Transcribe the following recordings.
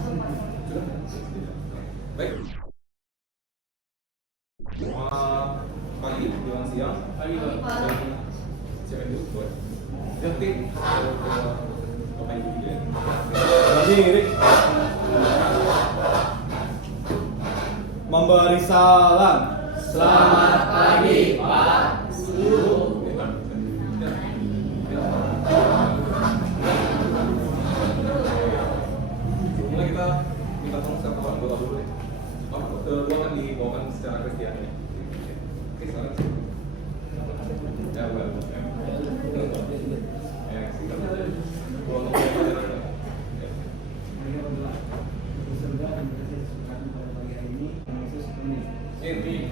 Sudah? Baik. Selamat pagi, menjelang siang. Pagi, Pak. Siapa dulu? Boleh. Yang penting Bapak Ibu juga ya. Lagi Rick memberi salam. Selamat pagi, Pak Guru. Mulai kita minta tolong satu orang doa dulu deh. Kedua kan dibawakan secara Kristiani. Oke, sekarang sih. Ya, udah. Ya, silakan. Gua mau oke,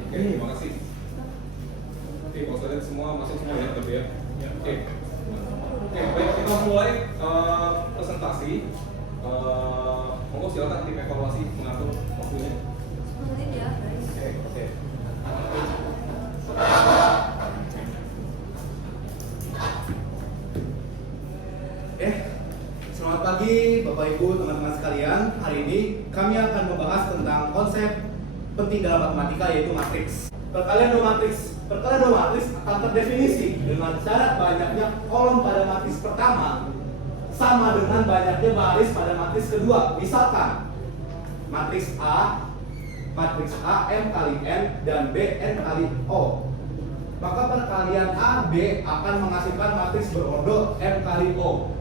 terima kasih. Oke, kalau saya lihat semua masuk semua ya, tapi ya. Oke. Oke, baik, kita mulai presentasi. Monggo silakan tim evaluasi mengatur waktunya. 10 menit ya, guys. Oke. Selamat pagi Bapak Ibu, teman-teman sekalian. Hari ini kami akan membahas tentang konsep penting dalam matematika, yaitu matriks. Perkalian dua matriks akan terdefinisi dengan syarat banyaknya kolom pada matriks pertama sama dengan banyaknya baris pada matriks kedua. Misalkan matriks A M kali N dan B N kali O. Maka perkalian A B akan menghasilkan matriks berordo M kali O.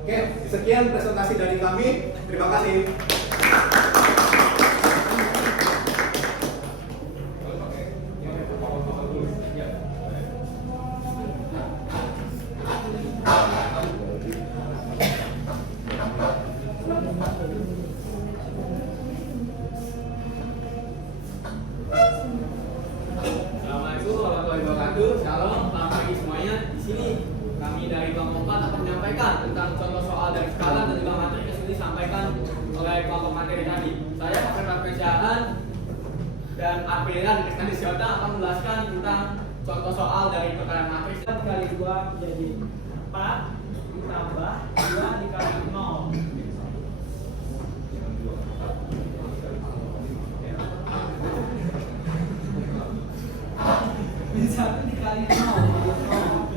Oke, sekian presentasi dari kami. Terima kasih. Assalamualaikum warahmatullahi wabarakatuh. Shalom, selamat pagi semuanya. Di sini kami dari kelompok 4 akan menyampaikan tentang contoh soal dari skala dan juga materi yang sudah disampaikan oleh kelompok materi tadi. Saya Pak Pecahan dan Aprilian Krisnandi Syota akan menjelaskan tentang contoh soal dari perkalian matriks. 4 kali 2 menjadi 4 ditambah 2 dikali 0. Min 1 dikali 0 menjadi 0.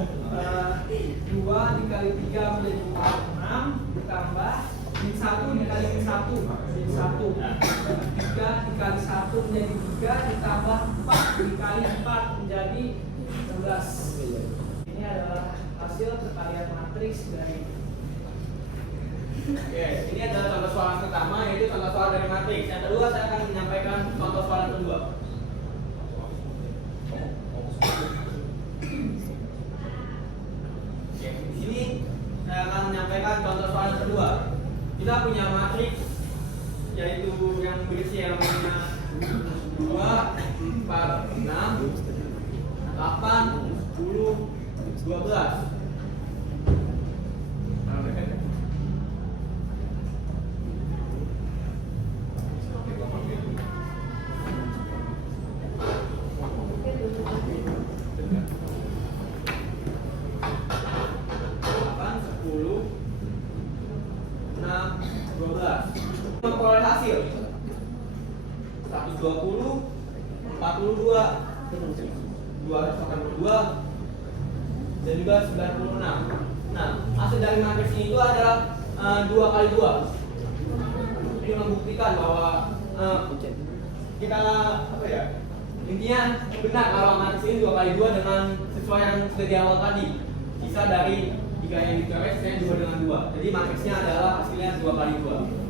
2 dikali 3 menjadi 6 ditambah min 1 dikali min 1 menjadi 1. 3 dikali 1 menjadi 3 ditambah 4 dikali 4 menjadi 11. Ini adalah hasil perkalian matriks dari Oke, ini adalah contoh soal yang pertama, yaitu contoh soal dari matriks. Yang kedua, saya akan menyampaikan contoh soal yang kedua. Oke, di sini saya akan menyampaikan contoh soal yang kedua. Kita punya matriks, yaitu yang berisi elemennya 2, 4, 6, 8, 10, 12. Memperoleh hasil 120, 42, 282, dan juga 96. Nah, hasil dari matriks ini itu adalah 2 kali 2. Ini membuktikan bahwa kita intinya benar kalau matriks ini 2 kali 2 dengan sesuai yang sudah di awal tadi. Sisa dari 3 yang dicoret saya 2 dengan 2. Jadi matriksnya adalah hasilnya 2 kali 2.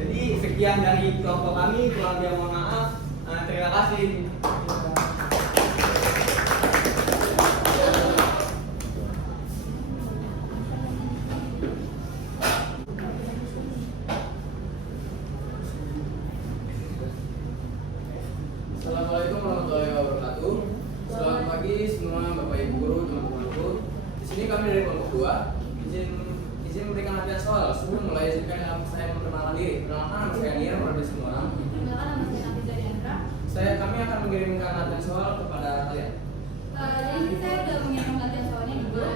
Jadi sekian dari kelompok kami, kurang lebih mohon maaf. Terima kasih. Assalamualaikum warahmatullahi wabarakatuh. Selamat pagi semua Bapak Ibu guru, teman-temanku. Di sini kami dari kelompok 2. Izin memberikan latihan soal. Sebelum mulai, izinkan saya memperkenalkan diri. Perkenalkan, nama saya Niar, Muradi Semorang. Kami akan mengirimkan latihan soal kepada kalian. Jadi saya udah mengirim latihan soalnya juga.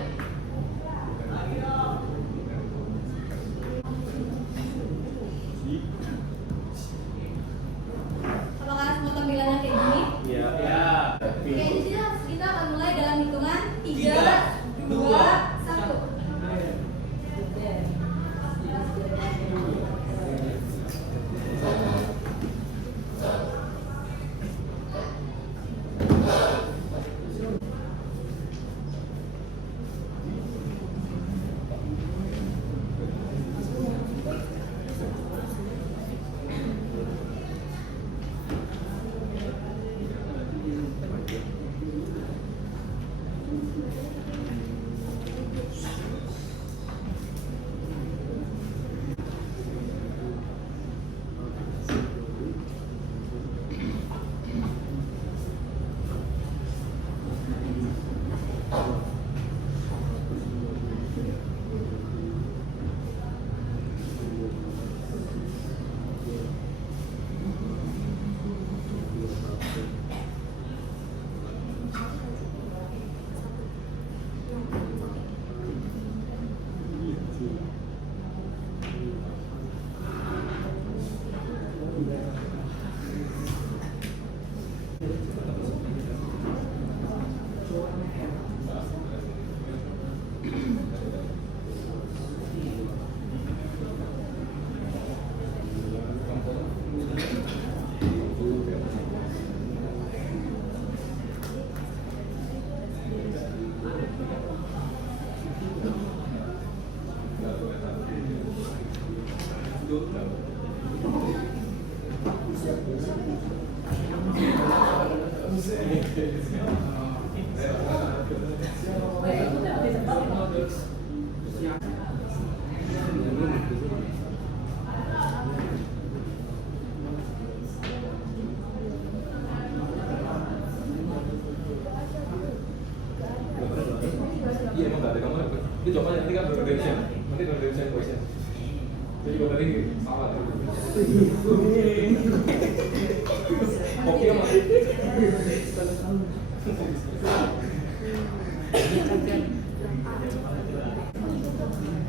Iya emang nggak ada kamu itu jawabannya nanti kan berdeduction nanti berdeduction question jadi gue tadi salah oke mas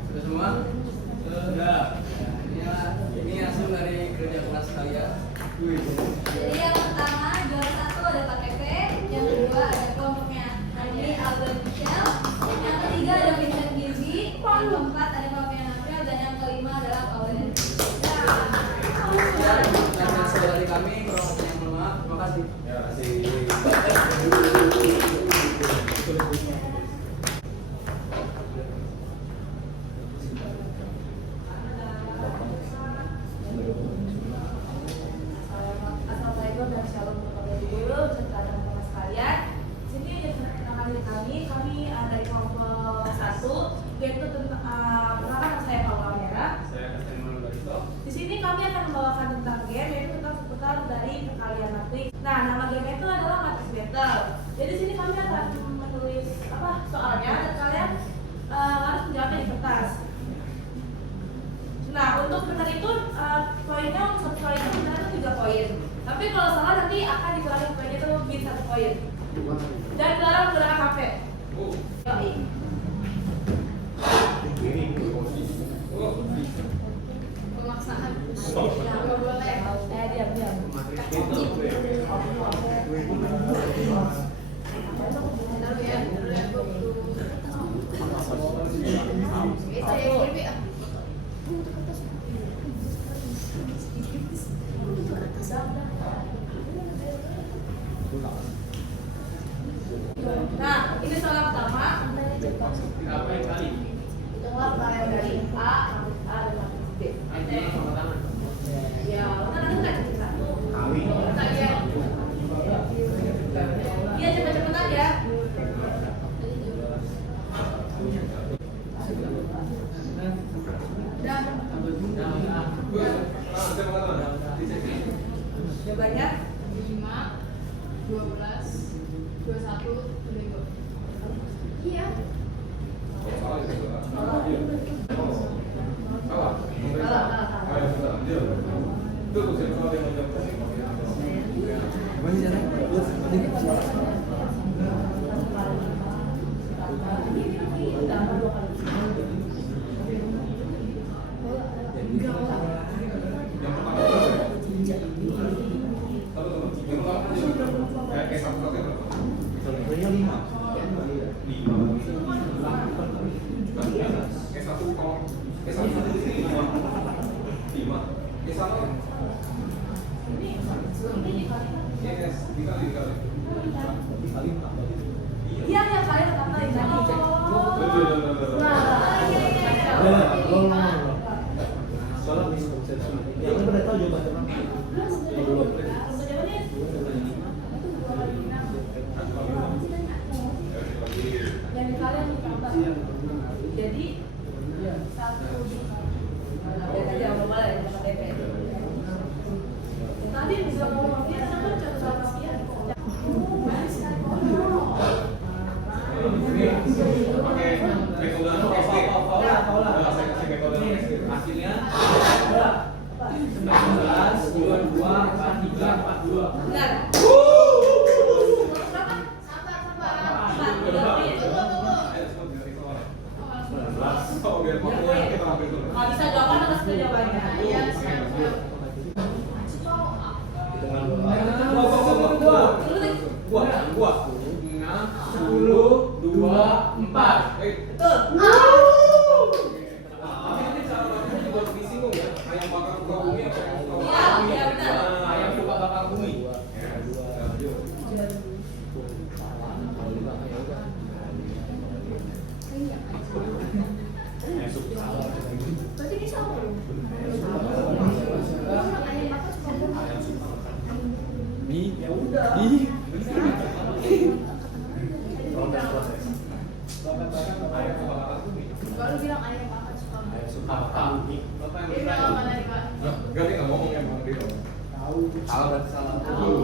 Sudah semua? Sudah. Ini hasil dari kerja keras kalian. Jadi yang pertama juara 1 ada Pak Pepe, yang kedua ada kelompoknya Andi, Aldo, Michelle, yang ketiga ada Vincent Gizi, yang keempat ada Papian April, dan yang kelima adalah Paul dan Dan hasil dari kami, kurang lebih yang mohon maaf. Terima kasih. ya kasih Assalamualaikum dan shalom kepada guru serta teman-teman sekalian. Sini ada perkenalkan diri kami dari kelompok 1 yaitu tentang perkenalkan saya Paula Merah. Saya Kasih Baristo. Di sini kami akan membawakan tentang game yaitu tentang seputar dari perkalian matris. Nah, nama game itu adalah Matrix Battle. Jadi di sini kami akan menulis soalnya dan kalian harus menjawabnya di kertas. Nah, untuk benar itu poinnya untuk satu soal itu benar itu 3 poin. Tapi kalau salah nanti akan dikurangi poinnya itu bisa 1 poin. Dan dilarang menggunakan HP. Yoi. Pemaksaan. Ya, nggak boleh. Diam. Nah, ini soal pertama. Apa yang kali? Hitunglah varian dari A, matrix A, dan matrix B. Ya, kan ada nggak jadi satu? Iya, cepet-cepetan ya. Jawabannya 5, 12, 21, 22. Iya. salah itu salah salah. ayo bentar dia itu tuh saya salah yang menjawab yang pertama kayak satu-satu berapa? Sebenarnya 5 S1 kalau S1 di sini 5 S1 yes dikali Iya, yang kalian katain tadi. Soalnya miskonsepsi. Ya, kita udah tahu jawabannya. Belum. Yang kalian ditambah. Jadi satu aja boleh dapat DP. Tadi bisa ngomong dia kan catatan sekian. pakai metode SD saya kasih metode SD Hasilnya 19, 22, 43, 42. Benar. oh biar waktunya kita ambil dulu Nggak bisa jawaban atas jawabannya. Iya. Gua 6, 10, 2, 4. Betul. ini cara bacanya juga disinggung ya ayam bakar muka bumi apa Iya, benar. Ayam suka bakar bumi. Berarti ini sama dong. Bapak suka banget. Suka tahu nih. Bapak yang Dia bilang apa tadi, Pak? Gak nih nggak ngomong yang mana dia. Salah berarti salah. Tahu.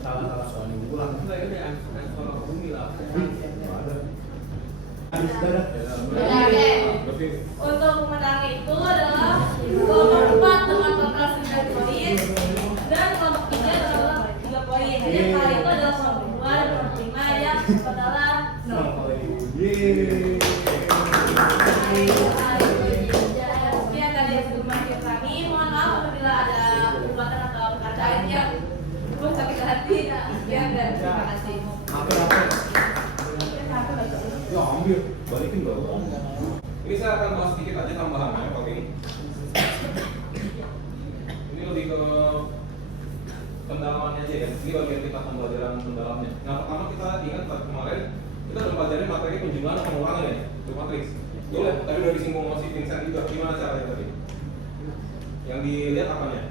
Salah soalnya pulang. Enggak, ini sekolah bumi lah. Habis dah. Oke. Berarti Untuk pemenang itu adalah kelompok 4 dengan total 9 poin dan kelompok 3 adalah 3 poin. Jadi yang kali itu adalah kelompok 2 dan kelompok 5 yang adalah 0. Yeay. Sekian dari informasi kami. Mohon maaf apabila ada perbuatan atau perkataan yang perlu sakit hati. Sekian dan terima kasih. Apa? Ya ambil, balikin dong. ini saya akan bahas sedikit aja tambahannya Pak Ting. Ini lebih ke pendalamannya aja ya. Ini bagian kita pembelajaran pendalamnya. Nah pertama kita ingat kemarin kita udah pelajarin materi penjumlahan dan pengulangan ya, untuk matriks. Boleh, tadi udah disinggung sama si Vincent juga. Gimana caranya tadi? Yang dilihat apanya?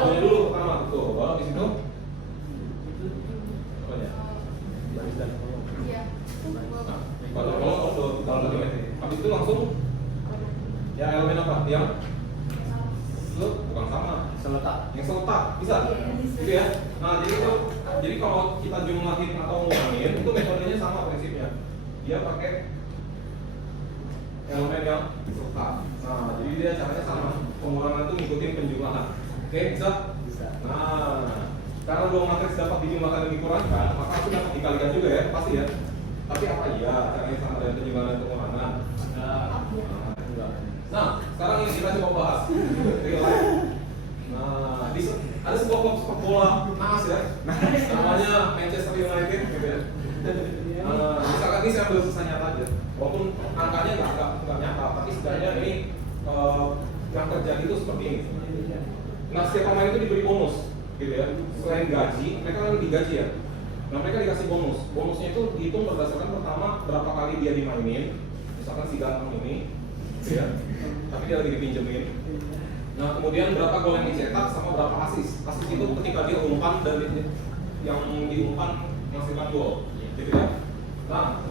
Ini dulu pertama tuh, baru di situ apanya? Iya. Kalau habis itu langsung ya elemen apa? Yang bukan sama, Seletak. yang seletak bisa, gitu ya. Nah jadi kalau kita jumlahin atau ngurangin itu metodenya sama prinsipnya. Dia pakai elemen yang seletak. Nah jadi dia caranya sama. Pengurangan itu ngikutin penjumlahan. Oke bisa? Bisa. Nah karena dua matriks dapat dijumlahkan dan dikurangkan, maka aku dapat dikalikan juga ya, pasti ya. Tapi apa iya caranya sama dengan penjumlahan dan pengurangan? Enggak. Nah, sekarang ini kita coba bahas real life. Nah, ada sebuah klub sepak bola naas ya, namanya Manchester United gitu ya. Misalkan ini saya ambil susah nyata aja, walaupun angkanya nggak nyata, tapi setidaknya ini yang terjadi itu seperti ini. Nah, setiap pemain itu diberi bonus, gitu ya. Selain gaji, mereka kan digaji ya. Nah, mereka dikasih bonus. Bonusnya itu dihitung berdasarkan pertama berapa kali dia dimainin, misalkan si ganteng ini, gitu ya. Tapi dia lagi dipinjemin. Nah, kemudian berapa gol yang dicetak sama berapa asis. Asis itu ketika dia umpan dan yang diumpan menghasilkan gol, gitu ya. Nah,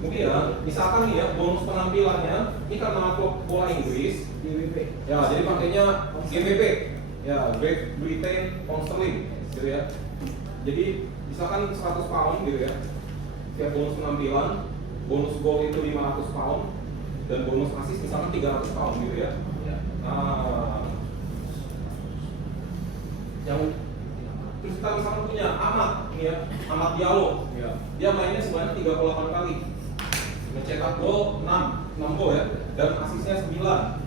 kemudian misalkan nih ya bonus penampilannya ini karena klub bola Inggris GBP. Ya, jadi pakainya GBP. Ya, Great Britain Pound Sterling, gitu ya. Jadi misalkan 100 pound gitu ya. Tiap bonus penampilan, bonus gol itu 500 pound dan bonus asis misalkan 300 pound gitu ya. Nah, yang terus kita misalkan punya Ahmad nih ya, Ahmad Diallo ya. Dia mainnya sebanyak 38 kali. Mencetak gol 6 gol ya dan asisnya 9.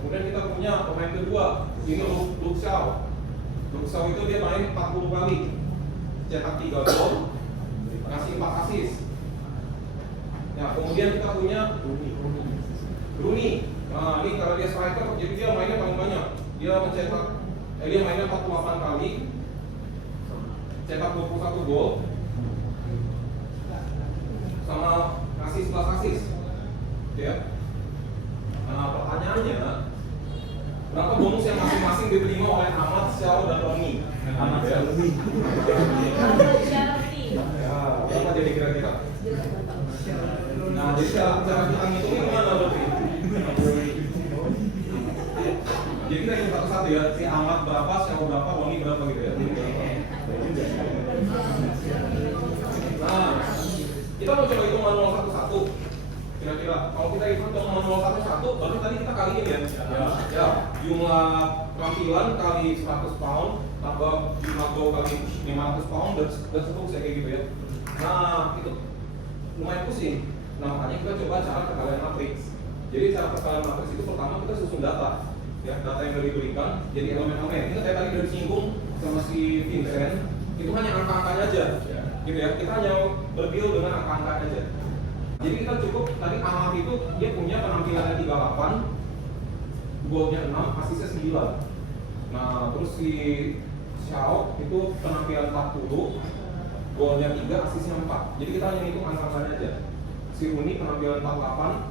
Kemudian kita punya pemain kedua, ini Luke Shaw. Luke Shaw itu dia main 40 kali. Cetak 3 gol, ngasih 4 asis. Ya, kemudian kita punya Rooney. Nah, ini karena dia striker, jadi dia mainnya paling banyak. Dia mainnya 48 kali, cetak 21 gol, sama ngasih 11 asis. Ya. Nah, pertanyaannya, berapa bonus yang masing-masing diterima oleh Ahmad, Shaw, dan Rooney? Ahmad Shaw lebih. Ya, berapa jadi kira-kira? Nah, jadi cara kita ngitungnya gimana berarti? Jadi kita hitung satu-satu ya, si Ahmad berapa, Shaw berapa, Rooney berapa gitu ya. Nah, kita mau coba hitung manual satu-satu. Kira-kira kalau kita hitung manual satu-satu, berarti tadi kita kaliin ya. Ya, jumlah penampilan kali 100 pound, tambah 5 gol kali 500 pound dan seterusnya kayak gitu ya. Nah, itu lumayan pusing. Nah, makanya kita coba cara perkalian matriks. Jadi cara perkalian matriks itu pertama kita susun data. Ya, data yang udah diberikan jadi elemen-elemen. Ini kayak tadi udah disinggung sama si Vincent, itu hanya angka-angkanya aja. Gitu ya. Kita hanya berdeal dengan angka-angka aja. Jadi kita cukup tadi Ahmad itu dia punya penampilannya 38, golnya 6, asisnya 9. Nah, terus si Shaw itu penampilan 40, golnya 3, asisnya 4. Jadi kita hanya hitung angka-angkanya aja. Si Rooney penampilan 48,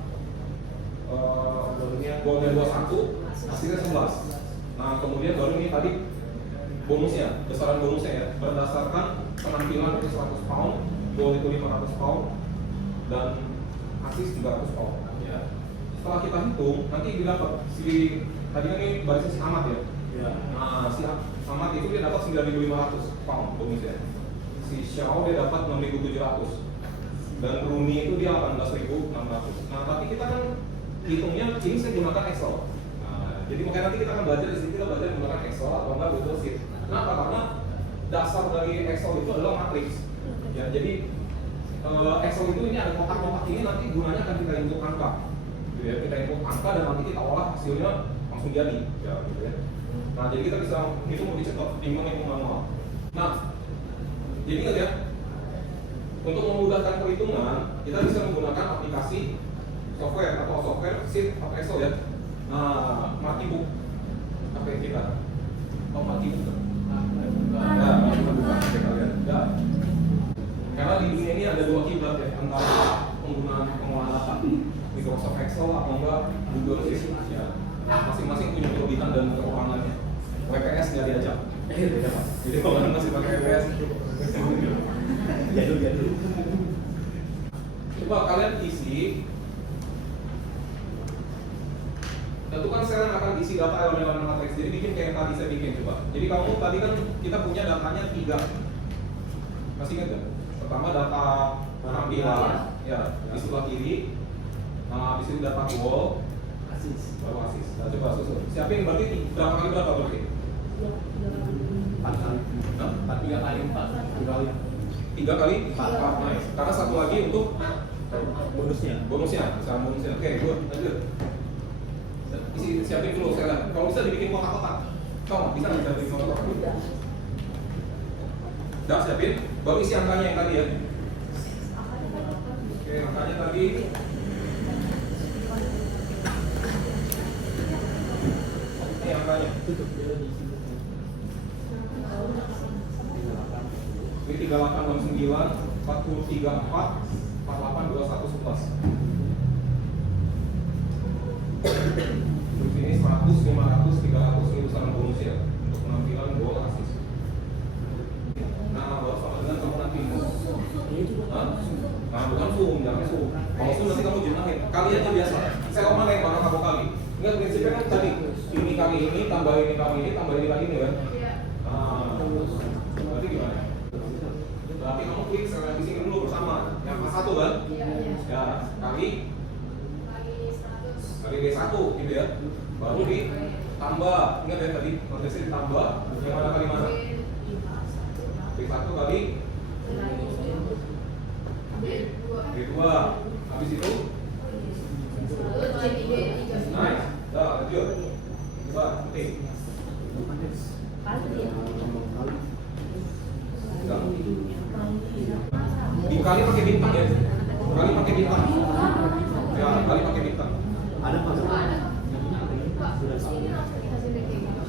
golnya 21, asisnya 11. Nah, kemudian baru ini tadi bonusnya, besaran bonusnya ya, berdasarkan penampilan itu 100 pound, gol itu 500 pound, dan asis 300 ohm. Ya. Setelah kita hitung, nanti didapat si tadi kan ini barisnya si Ahmad ya. Ya. Nah, si Ahmad itu dia dapat 9.500 pound bonusnya. Si Xiao dia dapat 6.700. Dan Runi itu dia 18.600. Nah, tapi kita kan hitungnya ini saya gunakan Excel. Nah, jadi makanya nanti kita akan belajar di sini, kita belajar menggunakan Excel atau enggak Google Sheet. Kenapa? Karena dasar dari Excel itu adalah matrix. Ya, jadi Excel itu ini ada kotak-kotak ini nanti gunanya akan kita input angka. Gitu ya, kita input angka dan nanti kita olah hasilnya langsung jadi. Ya, gitu ya. Nah, jadi kita bisa hitung lebih cepat, timbang hitung manual. Nah, jadi ingat ya, untuk memudahkan perhitungan, kita bisa menggunakan aplikasi software atau software sheet atau Excel ya. Nah, Matibook apa yang kita? Oh, Matibook. Nah, ya. Karena di dunia ini ada dua kiblat ya, antara penggunaan pengolahan data Microsoft Excel atau enggak Google Sheet ya. Masing-masing punya kelebihan dan kekurangannya. WPS nggak diajak. Jadi kalau kalian masih pakai WPS, jadul. Coba kalian isi. Tentukan sel yang akan diisi data elemen-elemen matriks. Jadi bikin kayak yang tadi saya bikin coba. Jadi kamu tadi kan kita punya datanya 3. Masih ingat nggak? Pertama data tampilan, ya di sebelah kiri. Nah, di sini data wall, baru asis. Nah, coba susun. Siapin berarti berapa kali berapa berarti? 4 kali. Hah? 3 kali 4. 3 kali 4. Nice. Karena satu lagi untuk Bonusnya. bisa bonusnya. Oke, good. Lanjut. Siapin dulu saya. Kalau bisa dibikin kotak-kotak. Tau nggak? Bisa nggak dibikin kotak-kotak? Udah siapin. Baru isi angkanya yang tadi ya. Oke, angkanya tadi. Ini angkanya. Ini 3869, 4034, 482111. Terus ini 100, 500, 300 ini besaran bonusnya untuk penampilan goal asis. Nah, baru sama dengan kamu nanti. Hah? Nah, bukan zoom, jangan zoom. Kalau zoom nanti kamu jenahin. Kali aja biasa. Saya mau mana yang barang kamu kali. Enggak, prinsipnya kan tadi ini kali ini, tambah ini kali ini, tambah ini kali ini kan. Iya. Nah, berarti gimana? Berarti kamu klik sel di sini dulu bersama. Yang pas satu kan? Iya. Ya, kali 100. kali D1 gitu ya. Baru ditambah. Ingat ya tadi prosesnya ditambah. Yang mana kali mana? D1 kali D2. Habis itu nice. Dah, lanjut. Coba, penting. Dikali pakai bintang ya. Kali pakai bintang. Ya, kali pakai bintang. Ada apa?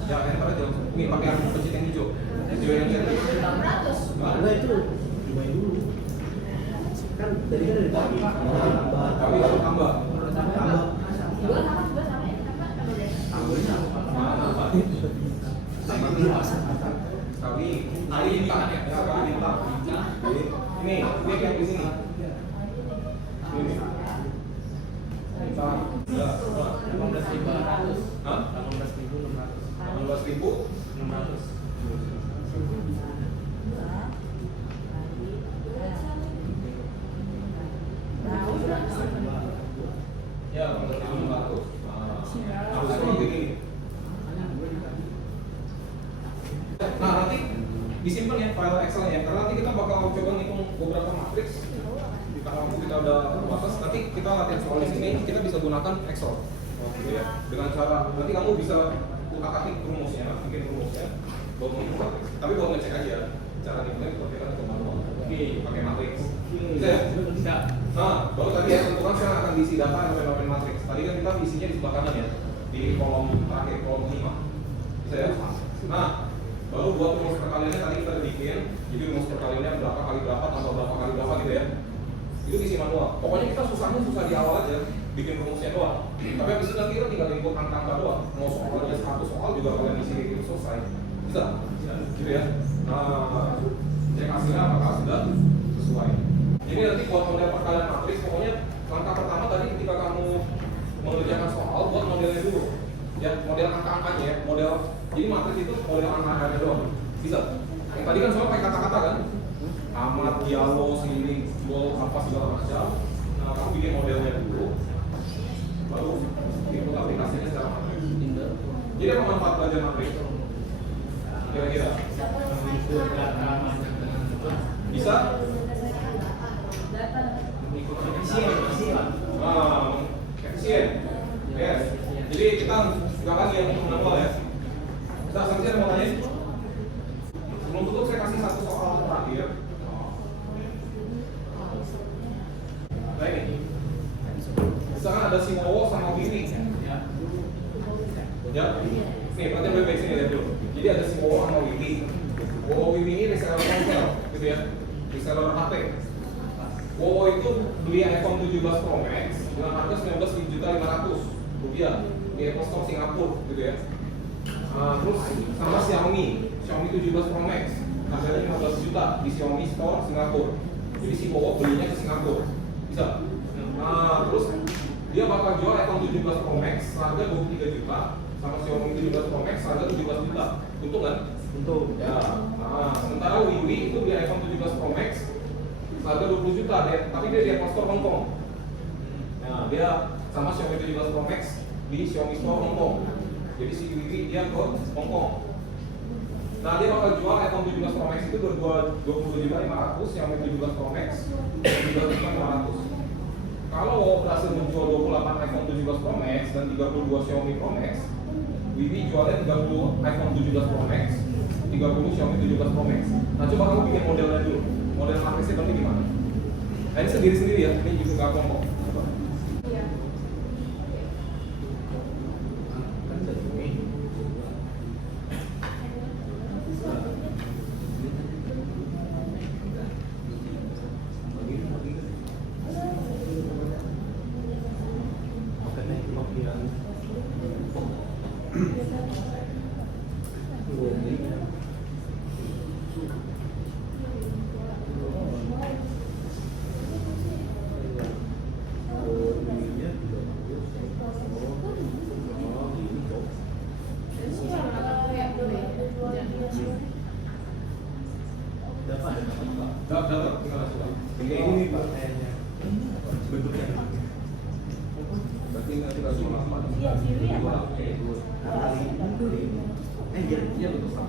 Ya, enter aja langsung. Ini pakai pencet yang hijau. Hijau yang cantik. Karena itu cobain dulu. Kan tadi kan ada tambah. Kali baru tambah. Tambah. Kali bintang ya, kali bintang. Ini kayak di sini. Ini. Bintang. Ya, 18.500. Hah? 18.600. 18.600. Ya, 18.600. Harus seperti ini. Nah, nanti disimpan ya file Excel-nya, karena nanti kita bakal coba ngitung beberapa matriks. Kalau kita udah terbatas, nanti kita latihan soal di sini, kita bisa gunakan Excel. Gitu ya. Dengan cara nanti kamu bisa utak-atik rumusnya, bikin rumusnya, baru ngitung matriks. Tapi baru ngecek aja cara ngitungnya itu pakai kan manual. Pakai matriks. Bisa ya? Bisa. Nah, baru tadi ya tentukan sekarang akan diisi data elemen matriks. Tadi kan kita isinya di sebelah kanan ya, di kolom terakhir, kolom 5. Bisa ya? Nah, baru buat rumus perkaliannya tadi kita udah bikin. Jadi rumus perkaliannya berapa kali berapa tambah berapa kali berapa gitu ya. Itu isi manual. Pokoknya kita susah di awal aja, bikin rumusnya doang. Tapi habis itu nanti kita tinggal input angka doang. Mau soal aja 100 soal juga kalian isi gitu selesai. Bisa? Gitu ya. Nah, cek hasilnya apakah sudah sesuai. Jadi nanti buat model perkalian matriks pokoknya langkah pertama tadi ketika kamu mengerjakan soal, buat modelnya dulu. Ya, model angka-angkanya ya, model. Jadi matriks itu model angka-angkanya doang. Bisa. Yang tadi kan soal pakai kata-kata kan? Amat, dialog, sini, bol, apa segala macam. Nah, kamu bikin modelnya dulu, baru input aplikasinya secara matriks. Jadi apa manfaat belajar matriks? Kira-kira? Bisa? Efisien. Yes. Jadi kita nggak lagi yang manual ya. Kita sampai mau tanya. Sebelum tutup saya kasih satu soal terakhir. Nah ini. Misalkan ada si Wowo sama Wiwi. Ya. Nih, perhatian baik-baik sini lihat dulu. Jadi ada si Wowo sama Wiwi. Wowo Wiwi ini reseller ponsel, gitu ya. Reseller HP. Wowo itu beli iPhone 17 Pro Max dengan harga 19.500.000 rupiah di Apple Store Singapura, gitu ya. Terus sama Xiaomi 17 Pro Max harganya 15 juta di Xiaomi Store Singapura. Jadi si Wowo belinya ke Singapura, bisa. Terus dia bakal jual iPhone 17 Pro Max harga 23 juta sama Xiaomi 17 Pro Max harga 17 juta. Untung kan? Untung. Ya. Sementara Wiwi itu beli iPhone 17 Pro Max harga 20 juta deh, tapi dia di Apple Store Hong Kong. Nah, dia sama Xiaomi 17 Pro Max di Xiaomi Store Hong Kong. Jadi si Wiwi dia ke Hong Kong. Nah, dia bakal jual iPhone 17 Pro Max itu 22.500, Xiaomi 17 Pro Max 13.500. Kalau berhasil menjual 28 iPhone 17 Pro Max dan 32 Xiaomi Pro Max, Wiwi jualnya 30 iPhone 17 Pro Max, 30 Xiaomi 17 Pro Max. Nah, coba kamu bikin modelnya dulu. Model matriksnya berarti gimana? Nah, ini sendiri-sendiri ya, ini juga nggak kelompok. Coba. Iya. Dapat, Ini Pak, bentuknya. berarti nanti kita cuma apa? Iya, Siri ya, Pak? Iya betul Pak.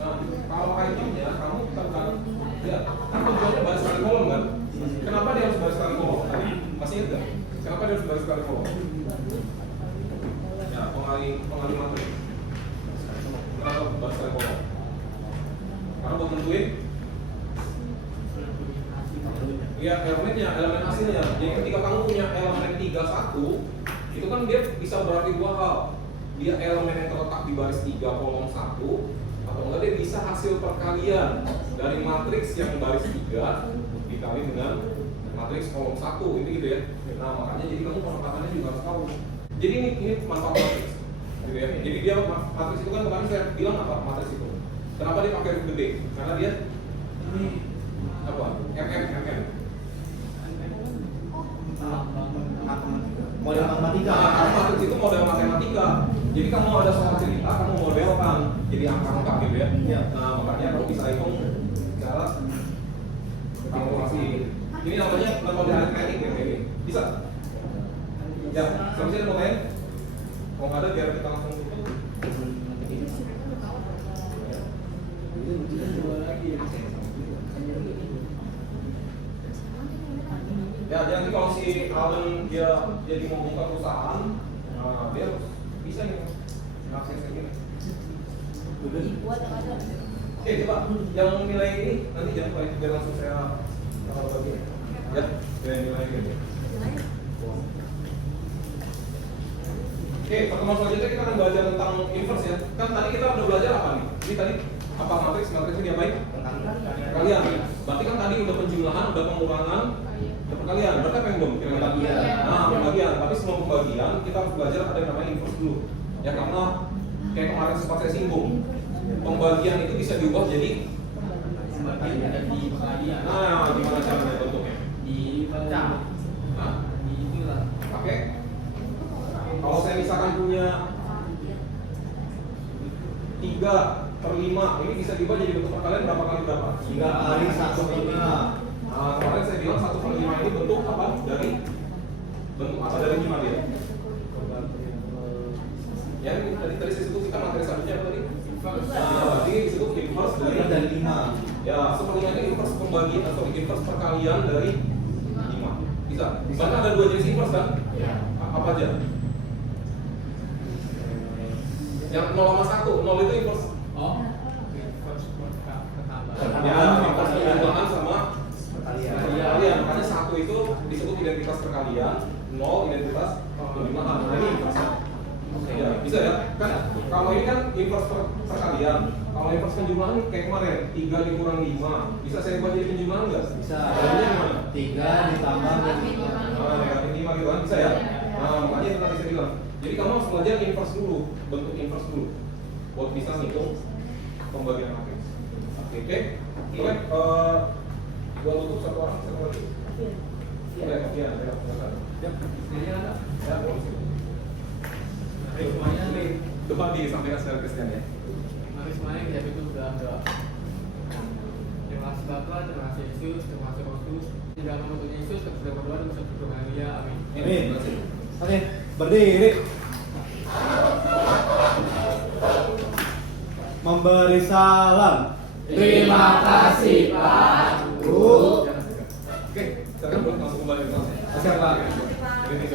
Nah, kalau itemnya kamu tekan, ya, kan tujuannya baris kali kolom kan? Kenapa dia harus baris kali kolom? Masih ingat nggak? Kenapa dia harus baris kali kolom? Ya, pengali matriks. Kenapa baris kali kolom? Karena buat nentuin, ya elemen hasilnya. Jadi ketika kamu punya elemen 31, itu kan dia bisa berarti dua hal. Dia elemen yang terletak di baris 3 kolom 1, atau enggak dia bisa hasil perkalian dari matriks yang baris 3 dikali dengan matriks kolom 1, itu gitu ya. Nah, makanya jadi kamu penempataannya juga harus tahu. Jadi ini manfaat matriks, gitu ya. Jadi dia matriks itu kan kemarin saya bilang apa matriks itu? Kenapa dia pakai huruf gede? Karena dia ini apa? Model matematika. Matriks itu model matematika. Jadi kamu ada soal cerita, kamu modelkan jadi angka-angka gitu ya. Iya. Nah, makanya kamu bisa hitung cara kalkulasi. Ini namanya metode aritmetik ya, ini. Bisa? Ya, siapa mau main? Kalau nggak ada biar kita langsung tutup. Ya, jadi kalau si Alden dia jadi membuka perusahaan, nah, dia harus bisa nih akses kayak gini. Oke, coba yang nilai ini nanti jangan lupa biar langsung saya bagi. Ya, nilai ini. Oke, pertemuan selanjutnya kita akan belajar tentang inverse ya. Kan tadi kita udah belajar apa nih? Ini tadi apa matriksnya diapain? Kalian. Berarti kan tadi udah penjumlahan, udah pengurangan, Ya, perkalian, berarti apa yang belum? Pembagian. Nah, pembagian. Tapi sebelum pembagian kita harus belajar ada yang namanya inverse dulu. Ya karena kayak kemarin sempat saya singgung, pembagian itu bisa diubah jadi. Pembagian ada di pengadilan. Nah, gimana caranya bentuknya? Di pecah. Hah? Di itulah. Oke. Kalau saya misalkan punya 3/5, ini bisa diubah jadi bentuk perkalian berapa kali berapa? 3 kali 1/5. Nah, kemarin saya bilang 1/5 ini bentuk apa? Dari bentuk apa dari 5 dia? Ya, tadi saya sebut kita materi selanjutnya apa tadi? Nah, berarti disebut inverse dari 5. ya, 1/5 itu inverse pembagian atau inverse perkalian dari 5. Bisa. Karena ada 2 jenis inverse kan? Apa aja? Yang 0 sama 1, 0 itu inverse. Oh. First ketambah. Ya, inverse penjumlahan sama Perkalian. perkalian. Makanya 1 itu disebut identitas perkalian, 0 identitas penjumlahan. Nah, ini inverse. Ya, bisa ya. Kan kalau ini kan inverse perkalian. Kalau inverse penjumlahan kayak kemarin 3 dikurang 5. Bisa saya ubah jadi penjumlahan enggak? Bisa. Caranya gimana? 3 ditambah dengan 5. Nah, negatif 5 gitu kan bisa ya? Nah, makanya itu tadi saya bilang. Jadi kamu harus belajar inverse dulu, bentuk inverse dulu, buat bisa ngitung pembagian matriks. Oke, boleh? Gua tutup satu orang, satu lagi. Iya, iya, silakan. Ya, Ini ada. ya, boleh. Semuanya nih. Depan disampaikan secara Kristen ya. Mari semuanya kita itu sudah doa. Terima kasih Bapa, terima kasih Yesus, terima kasih Roh Kudus. Di dalam nama Tuhan Yesus, kita sudah berdoa dan bersyukur Haleluya. Amin. Amin. Oke, berdiri. Memberi salam. Terima kasih, Pak. Bu. Oke, sekarang boleh langsung kembali ke kelas ya. Siap, Pak. Ini